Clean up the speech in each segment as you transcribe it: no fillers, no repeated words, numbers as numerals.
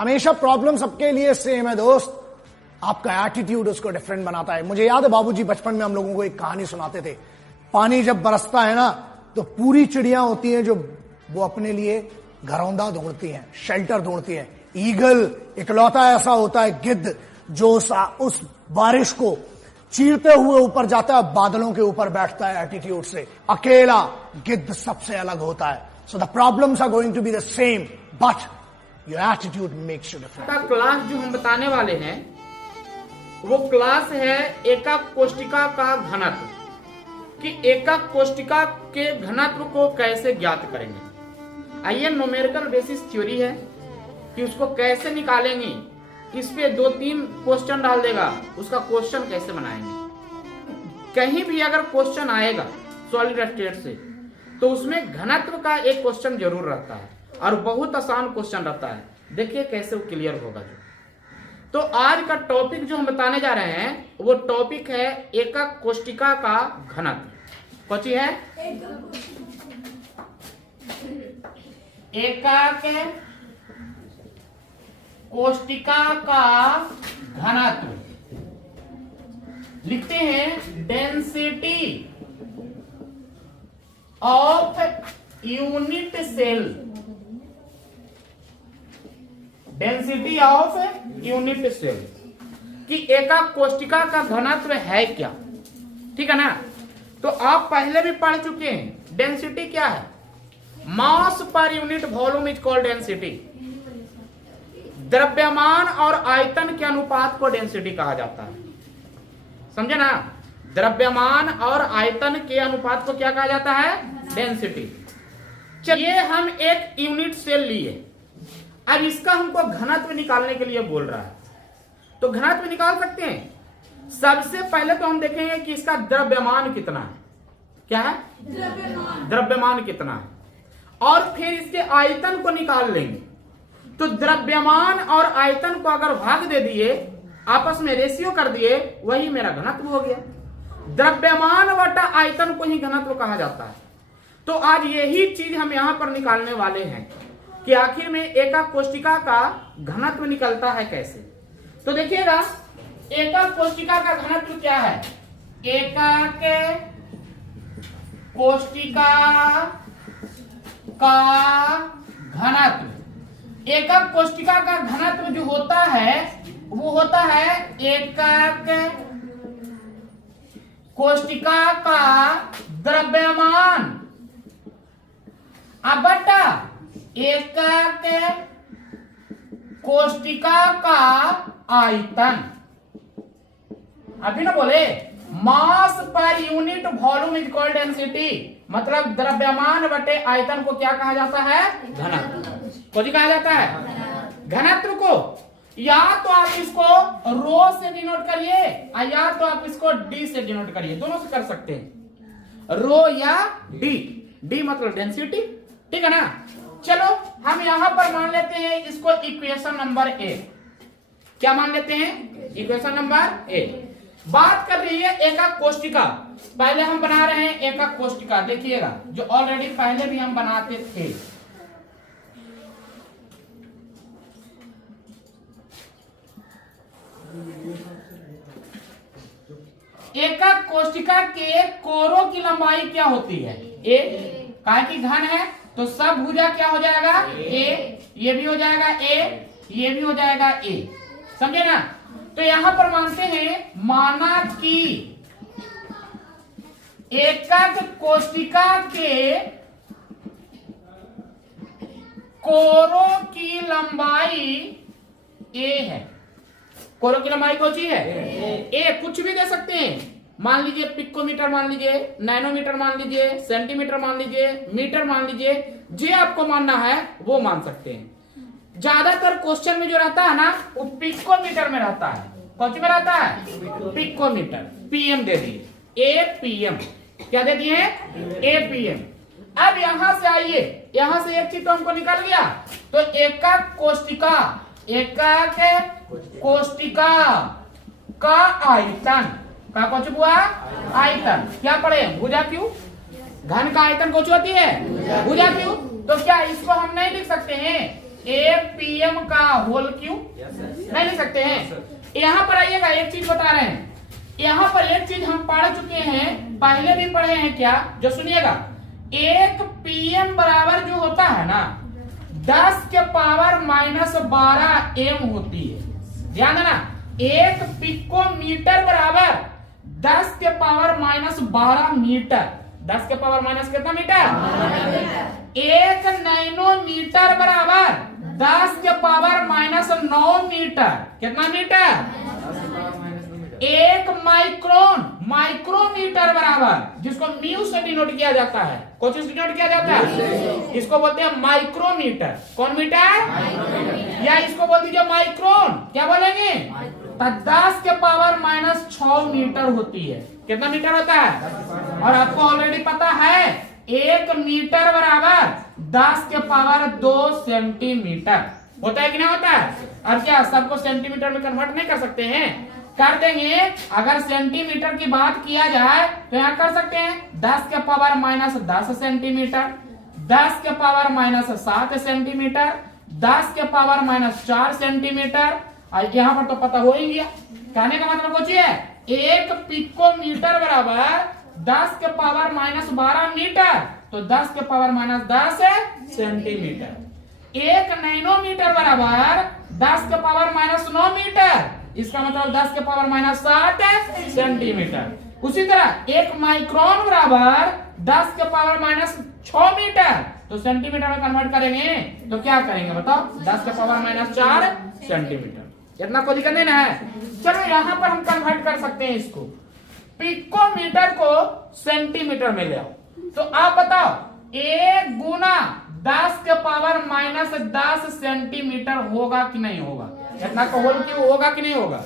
हमेशा प्रॉब्लम सबके लिए सेम है दोस्त, आपका एटीट्यूड उसको डिफरेंट बनाता है। मुझे याद है बाबूजी बचपन में हम लोगों को एक कहानी सुनाते थे। पानी जब बरसता है ना तो पूरी चिड़िया होती हैं जो वो अपने लिए घरौंदा ढूंढती हैं, शेल्टर ढूंढती हैं। ईगल इकलौता ऐसा होता है गिद्ध जो उस बारिश को चीरते हुए ऊपर जाता है, बादलों के ऊपर बैठता है एटीट्यूड से। अकेला गिद्ध सबसे अलग होता है। So the problems are going to be the same but your attitude makes you different. Class जो हम बताने वाले हैं वो क्लास है एकक कोष्टिका का घनत्व, कि एकक कोष्टिका के घनत्व को कैसे ज्ञात करेंगे। आइए, न्यूमेरिकल बेसिस थ्योरी है कि उसको कैसे निकालेंगे, इस पे 2-3 क्वेश्चन डाल देगा, उसका क्वेश्चन कैसे बनाएंगे। कहीं भी अगर क्वेश्चन आएगा सॉलिड स्टेट से तो उसमें घनत्व का एक क्वेश्चन जरूर रहता है और बहुत आसान क्वेश्चन रहता है। देखिए कैसे वो क्लियर होगा। तो आज का टॉपिक जो हम बताने जा रहे हैं वो टॉपिक है एकक कोष्टिका का घनत्व। कौन है? एकक कोष्टिका का घनत्व लिखते हैं density of unit cell. Density of unit cell कि एकक कोष्टिका का घनत्व है क्या, ठीक है ना। तो आप पहले भी पढ़ चुके हैं। डेंसिटी क्या है? Mass per unit volume is called density. द्रव्यमान और आयतन के अनुपात को डेंसिटी कहा जाता है, समझे ना। द्रव्यमान और आयतन के अनुपात को क्या कहा जाता है? डेंसिटी। चलिए हम एक यूनिट सेल लिए, अब इसका हमको घनत्व निकालने के लिए बोल रहा है, तो घनत्व निकाल सकते हैं। सबसे पहले तो हम देखेंगे कि इसका द्रव्यमान कितना है। क्या है? द्रव्यमान कितना है, और फिर इसके आयतन को निकाल लेंगे। तो द्रव्यमान और आयतन को अगर भाग दे दिए, आपस में रेशियो कर दिए, वही मेरा घनत्व हो गया। द्रव्यमान बटा आयतन को ही घनत्व कहा जाता है। तो आज यही चीज हम यहां पर निकालने वाले हैं कि आखिर में एकक कोष्टिका का घनत्व निकलता है कैसे। तो देखिएगा एकक कोष्टिका का घनत्व क्या है। एकक कोष्टिका का घनत्व, एकक कोष्टिका का घनत्व जो होता है वो होता है एकक कोष्टिका का द्रव्यमान बटा एकक कोष्टिका का आयतन। अभी ना बोले mass per unit volume is called density, मतलब द्रव्यमान बटे आयतन को क्या कहा जाता है? घनत्व। को कहा जाता है घनत्व को। या तो आप इसको रो से डिनोट करिए या तो आप इसको डी से डिनोट करिए, दोनों से कर सकते हैं, रो या डी। डी मतलब डेंसिटी, ठीक है ना। चलो हम यहां पर मान लेते हैं इसको इक्वेशन नंबर ए। क्या मान लेते हैं? Equation number A. बात कर रही है एकक कोष्टिका। पहले हम बना रहे हैं एकक कोष्टिका, देखिएगा जो ऑलरेडी पहले भी हम बनाते थे। एकक कोष्टिका के कोरों की लंबाई क्या होती है? ए। काय की घन है तो सब भुजा क्या हो जाएगा? ए। ये भी हो जाएगा ए, ये भी हो जाएगा ए, समझे ना। तो यहां पर मानते हैं, माना कि एकक कोष्टिका के कोरों की लंबाई ए है। कोरों की लंबाई कौन सी है? ए। कुछ भी दे सकते हैं, मान लीजिए पिकोमीटर मान लीजिए, नैनोमीटर मान लीजिए, सेंटीमीटर मान लीजिए, मीटर मान लीजिए, जो आपको मानना है वो मान सकते हैं। ज्यादातर क्वेश्चन में जो रहता है ना वो पिकोमीटर में रहता है। कौन सी में रहता है? पिकोमीटर। पीएम दे दिए, ए पीएम। क्या दे दिए? A PM. अब यहां से आइए, यहां से एक चीज तो हमको निकल गया। तो एकक कोष्टिका, एकक कोष्टिका का आयतन का कुछ हुआ? आयतन। क्या पढ़े? भुजा क्यों? घन का आयतन कुछ होती है? भुजा क्यों? तो क्या इसको हम नहीं लिख सकते हैं 1 pm का होल क्यू नहीं लिख सकते हैं। यहाँ पर आइएगा, एक चीज बता रहे हैं, यहाँ पर एक चीज हम पढ़ चुके हैं, पहले भी पढ़े हैं क्या, जो सुनिएगा, 1 pm बराबर जो होता है ना 10 के पावर -12 m होती है। ध्यान देना, 1 पिकोमीटर बराबर 10 के पावर -12 मीटर। 10 के पावर माइनस कितना मीटर? 1 नैनोमीटर बराबर 10 के पावर -9 मीटर। कितना मीटर? 1 माइक्रोमीटर बराबर, जिसको म्यू से डिनोट किया जाता है, कौन चीज डिनोट किया जाता है? इसको बोलते हैं माइक्रोमीटर। कौन मीटर? या इसको बोल दीजिए माइक्रोन। क्या बोलेंगे? 10 के पावर -6 मीटर होती है। कितना मीटर होता है? और आपको ऑलरेडी पता है 1 मीटर बराबर 10 के पावर 2 सेंटीमीटर होता है कि नहीं होता है? और क्या सबको सेंटीमीटर में कन्वर्ट नहीं कर सकते हैं? कर देंगे। अगर सेंटीमीटर की बात किया जाए तो यहाँ कर सकते हैं 10 के पावर -10 सेंटीमीटर, 10 के पावर -7 सेंटीमीटर, 10 के पावर -4 सेंटीमीटर। और यहाँ पर तो पता हो ही गया। कहने का मतलब कुछ है, 1 पिकोमीटर बराबर 10 के पावर -12 मीटर, तो 10 के पावर -10 सेंटीमीटर। 1 नैनोमीटर बराबर 10 के पावर -9 मीटर, इसका मतलब 10 के पावर -7 सेंटीमीटर। उसी तरह 1 माइक्रोन बराबर 10 के पावर -6 मीटर, तो सेंटीमीटर में कन्वर्ट करेंगे तो क्या करेंगे बताओ? 10 के पावर -4 सेंटीमीटर। इतना कोई दिक्कत नहीं ना है। चलो यहाँ पर हम कन्वर्ट कर सकते हैं इसको, पिकोमीटर को सेंटीमीटर में ले आओ। तो आप बताओ 1 गुना 10 के पावर -10 सेंटीमीटर होगा कि नहीं होगा? इतना का होल क्यू होगा कि नहीं होगा?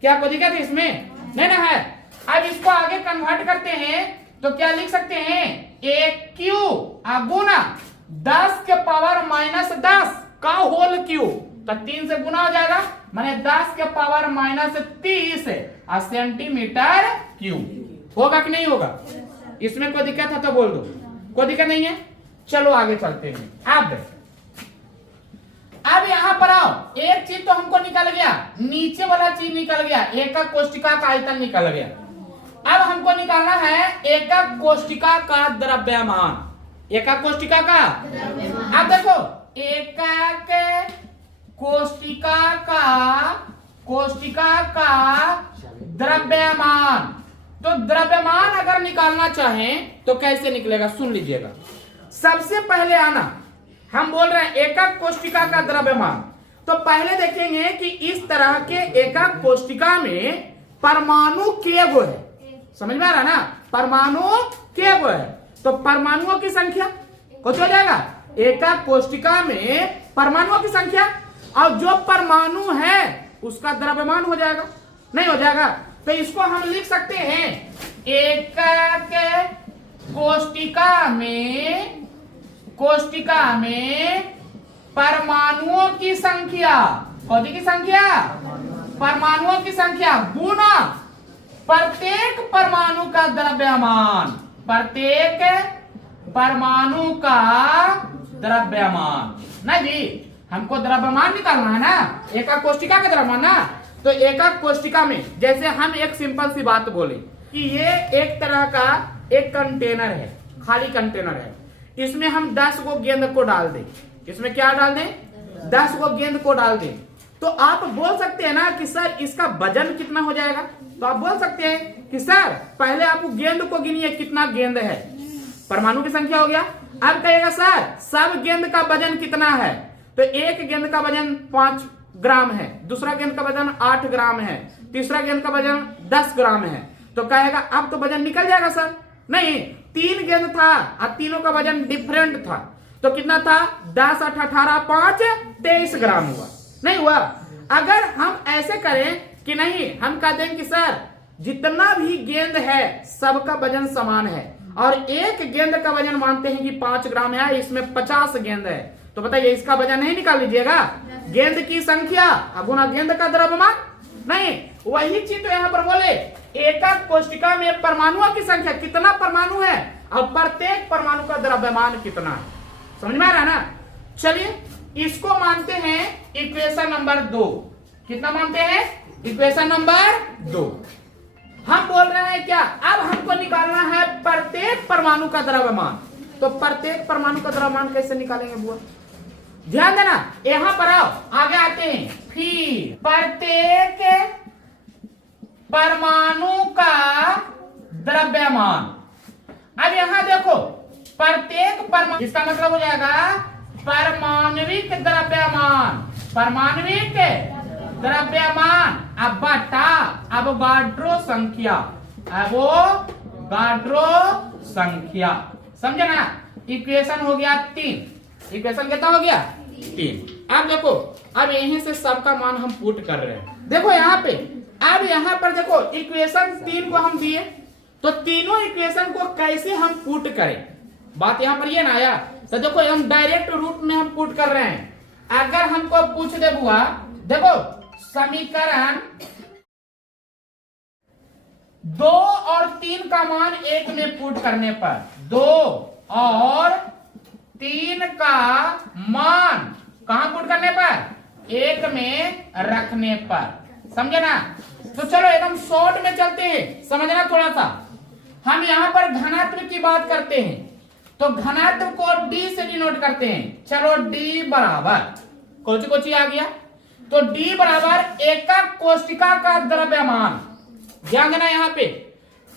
क्या कोई दिक्कत है इसमें? नहीं ना है। अब इसको आगे कन्वर्ट करते हैं तो क्या लिख सकते हैं? 1 क्यू गुना 10 के पावर -10 का होल क्यू, तो 3 से गुना हो जाएगा, माने 10 के पावर -30 सेंटीमीटर क्यूब। होगा कि नहीं होगा? इसमें कोई दिक्कत है तो बोल दो, कोई दिक्कत नहीं है। चलो आगे चलते हैं। अब यहां पर आओ, एक चीज तो हमको निकल गया, नीचे वाला चीज निकल गया, एकक कोष्टिका का आयतन निकल गया। अब हमको निकालना है एकक कोष्टिका का द्रव्यमान। एकक कोष्टिका का, अब देखो एकक कोष्टिका का द्रव्यमान। तो द्रव्यमान अगर निकालना चाहें तो कैसे निकलेगा, सुन लीजिएगा। सबसे पहले आना, हम बोल रहे हैं एकक कोष्टिका का द्रव्यमान, तो पहले देखेंगे कि इस तरह के एकक कोष्टिका में परमाणु के गो है। समझ में आ रहा ना? परमाणु के गो है, तो परमाणुओं की संख्या कुछ हो जाएगा। एकक कोष्टिका में परमाणुओं की संख्या, और जो परमाणु है उसका द्रव्यमान हो जाएगा, नहीं हो जाएगा? तो इसको हम लिख सकते हैं एकक कोष्टिका में परमाणुओं की संख्या, कौन की संख्या? परमाणुओं की संख्या गुना प्रत्येक परमाणु का द्रव्यमान। प्रत्येक परमाणु का द्रव्यमान। ना जी, हमको द्रव्यमान निकालना है ना, एकक कोष्टिका का द्रव्यमान ना। तो एकक कोष्टिका में जैसे हम एक सिंपल सी बात बोले कि ये एक तरह का एक कंटेनर है, खाली कंटेनर है, इसमें हम 10 गो गेंद को डाल दें। इसमें क्या डाल दें? 10 गो गेंद को डाल दें। तो आप बोल सकते हैं ना कि सर इसका वजन कितना हो जाएगा? तो आप बोल सकते हैं कि सर पहले आप गेंद को गिनिए, कितना गेंद है, परमाणु की संख्या हो गया। अब कहेगा सर सब गेंद का वजन कितना है? तो एक गेंद का वजन 5 ग्राम है, दूसरा गेंद का वजन 8 ग्राम है, तीसरा गेंद का वजन 10 ग्राम है। तो कहेगा अब तो वजन निकल जाएगा सर। नहीं, 3 गेंद था और तीनों का वजन डिफरेंट था, तो कितना था? 10, 8, 18, 5, 23 ग्राम हुआ, नहीं हुआ? अगर हम ऐसे करें कि नहीं, हम कहते हैं कि सर जितना भी गेंद है सबका वजन समान है, और एक गेंद का वजन मानते हैं कि 5 ग्राम है, इसमें 50 गेंद है, तो बताइए इसका वजन नहीं निकाल लीजिएगा? गेंद की संख्या गुना गेंद का द्रव्यमान। नहीं, वही चीज तो यहाँ पर बोले एकक कोष्टिका में परमाणुओं की संख्या, कितना परमाणु है और प्रत्येक परमाणु का द्रव्यमान कितना है। समझ में आ रहा है ना? चलिए इसको मानते हैं इक्वेशन नंबर 2। कितना मानते हैं? Equation number 2। हम बोल रहे हैं क्या, अब हमको निकालना है प्रत्येक परमाणु का द्रव्यमान। तो प्रत्येक परमाणु का द्रव्यमान कैसे निकालेंगे बुआ? ध्यान देना, यहां पर आओ, आगे आते हैं। फिर प्रत्येक परमाणु का द्रव्यमान। अब यहां देखो, प्रत्येक परमाणु, इसका मतलब हो जाएगा परमाणविक द्रव्यमान। परमाणविक द्रव्यमान अब बटा अवोगाड्रो संख्या, अवोगाड्रो संख्या। समझे ना? इक्वेशन हो गया 3। इक्वेशन कितना हो गया? 3। अब देखो, अब यहीं से सबका मान हम पुट कर रहे हैं। देखो यहाँ पे, अब यहाँ पर देखो इक्वेशन 3 को हम दिए, तो तीनों इक्वेशन को कैसे हम पुट करें, बात यहाँ पर ये ना आया। तो देखो हम डायरेक्ट रूट में हम पुट कर रहे हैं। अगर हमको पूछ दे बुआ, देखो समीकरण 2 और 3 का मान 1 में पुट करने पर, 2 और 3 का मान कहां पुट करने पर? 1 में रखने पर। समझे ना? तो चलो एकदम शॉर्ट में चलते हैं, समझना थोड़ा सा। हम यहां पर घनत्व की बात करते हैं, तो घनत्व को D से डिनोट करते हैं। चलो D बराबर कोची कोची आ गया, तो D बराबर एकक कोष्टिका का द्रव्यमान। ध्यान देना यहाँ पे,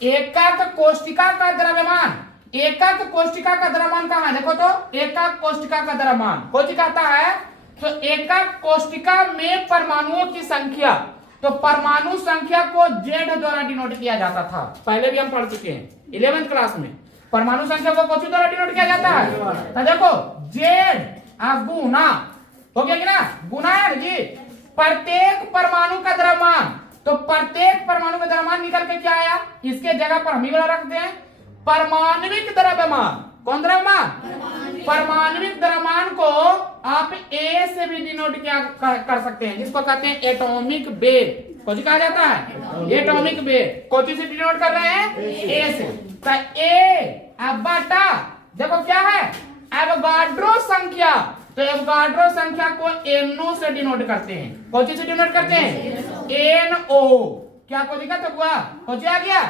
एकक कोष्टिका का द्रव्यमान। एकक कोष्टिका का द्रव्यमान कहाँ है? देखो तो एकक कोष्टिका का द्रव्यमान कोची कहता है? तो एकक कोष्टिका में परमाणुओं की संख्या। तो परमाणु संख्या को Z द्वारा डिनोट किया जाता था, पहले भी हम पढ़ चुके हैं 11th क्लास में। परमाणु संख्या को कोची द्वारा डिनोट किया जाता है? तो देखो Z गुना हो गया कि ना, गुना है जी प्रत्येक परमाणु का द्रव्यमान। तो प्रत्येक परमाणु का द्रव्यमान निकल के क्या आया? इसके जगह पर हम ही वाला रखते हैं परमाणविक द्रव्यमान। कौन द्रव्यमान? परमाणविक द्रव्यमान को आप A से भी डिनोट क्या कर सकते हैं, जिसको कहते हैं एटॉमिक वेट। कौन कहा जाता है? Atomic weight. कौन से डिनोट कर रहे हैं? A से। तो A अब बटा, देखो क्या है? एवोगाड्रो संख्या। तो एवोगाड्रो संख्या को NO से डिनोट करते हैं। कौन से डिनोट करते हैं? NO। क्या को दिखा तो हुआ? कौन आ गया?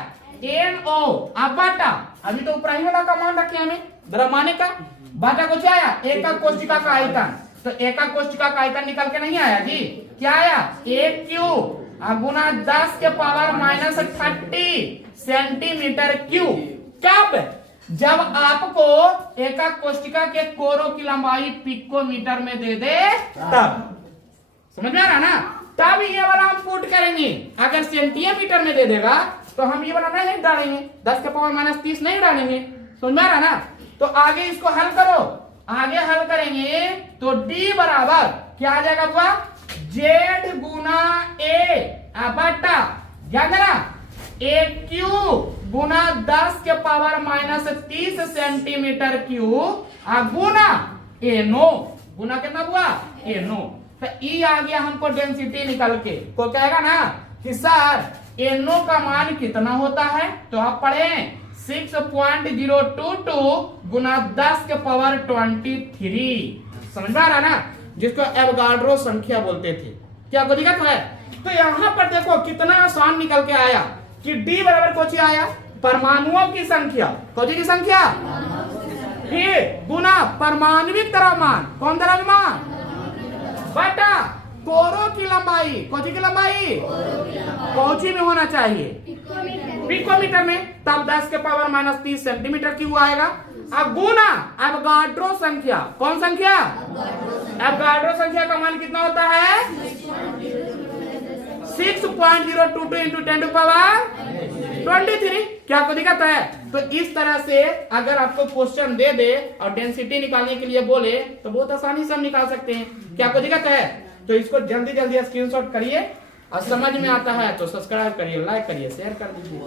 NO। अब बाटा, अभी तो ऊपर ही वाला का मान रखे हमें द्रव्यमान का। बाटा को क्या आया? एकक कोष्टिका का आयतन। तो एकक कोष्टिका का आयतन निकल के नहीं आया जी, क्या आया? 1 गुना 10 के पावर -30 सेंटीमीटर क्यूब। कब? जब आपको एकक कोष्टिका के कोरों की लंबाई पिकोमीटर में दे दे तब। समझ में आ रहा ना? तब ये वाला हम पुट करेंगे। अगर सेंटीमीटर में दे देगा तो हम ये वाला नहीं डालेंगे, 10 के पावर -30 नहीं डालेंगे। समझ में आ रहा ना? तो आगे इसको हल करो, आगे हल करेंगे तो D बराबर क्या आ जाएगा बुआ? Z गुना A बटा, ध्यान देना, AQ गुना 10 के पावर -30 सेंटीमीटर क्यूब गुना NO। गुना कितना हुआ? NO। तो E आ गया हमको डेंसिटी निकल के। को कहेगा ना कि सर NO का मान कितना होता है? तो आप पढ़े 6.022 गुना 10 के पावर 23। समझ में आ रहा ना? जिसको एवोगाड्रो संख्या बोलते थे। क्या कोई दिक्कत है? तो यहाँ पर देखो कितना आसान निकल के आया कि D बराबर कोची आया? परमाणुओं की संख्या। कोची की संख्या? फिर गुना परमाणविक द्रव्यमान। कौन द्रव्यमान? बटा कोरों की लंबाई। कोची की लंबाई? कोची में होना चाहिए? पिकोमीटर में। तब 10 के पावर -30 सेंटीमीटर क्यूब आएगा। अब गुना एवोगाड्रो संख्या। कौन संख्या? एवोगाड्रो संख्या का मान कितना होता है? 6.022 इंटू 10⁻23। क्या आपको दिक्कत है? तो इस तरह से अगर आपको क्वेश्चन दे दे और डेंसिटी निकालने के लिए बोले तो बहुत आसानी से हम निकाल सकते हैं। क्या आपको दिक्कत है? तो इसको जल्दी जल्दी स्क्रीनशॉट करिए और समझ में आता है तो सब्सक्राइब करिए, लाइक करिए, शेयर कर दीजिए।